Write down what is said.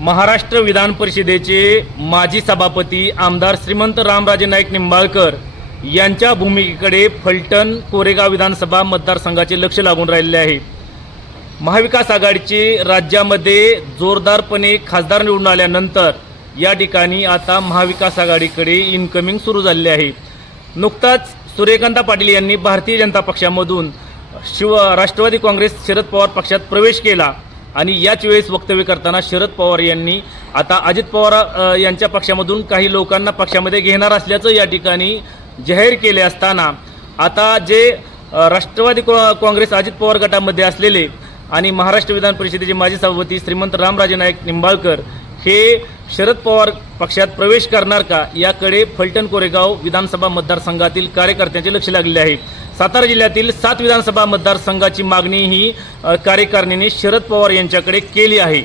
महाराष्ट्र विधान परिषदेचे माजी सभापती आमदार श्रीमंत रामराजे नाईक निंबाळकर यांच्या भूमिकेकडे फलटण कोरेगाव विधानसभा मतदारसंघाचे लक्ष लागून राहिलेले आहे. महाविकास आघाडीचे राज्यामध्ये जोरदारपणे खासदार निवडून आल्यानंतर या ठिकाणी आता महाविकास आघाडीकडे इन्कमिंग सुरू झालेले आहे. नुकताच सूर्यकांता पाटील यांनी भारतीय जनता पक्षामधून शिव राष्ट्रवादी काँग्रेस शरद पवार पक्षात प्रवेश केला. आणि याच वेळेस वक्तव्य करताना शरद पवार यांनी आता अजित पवार यांच्या पक्षामधून काही लोकांना पक्षामध्ये घेणार असल्याचं या ठिकाणी जाहीर केले असताना आता जे राष्ट्रवादी काँ- काँग्रेस अजित पवार गटामध्ये असलेले आणि महाराष्ट्र विधान परिषदेचे माजी सभापती श्रीमंत रामराजे नाईक निंबाळकर हे शरद पवार पक्षात प्रवेश करणार का? याकडे फलटण कोरेगाव विधानसभा मतदारसंघातील कार्यकर्त्यांचे लक्ष लागलेले आहे. सातारा जिल्ह्यातील सात विधानसभा मतदारसंघाची मागणी ही कार्यकारिणीने शरद पवार यांच्याकडे केली आहे.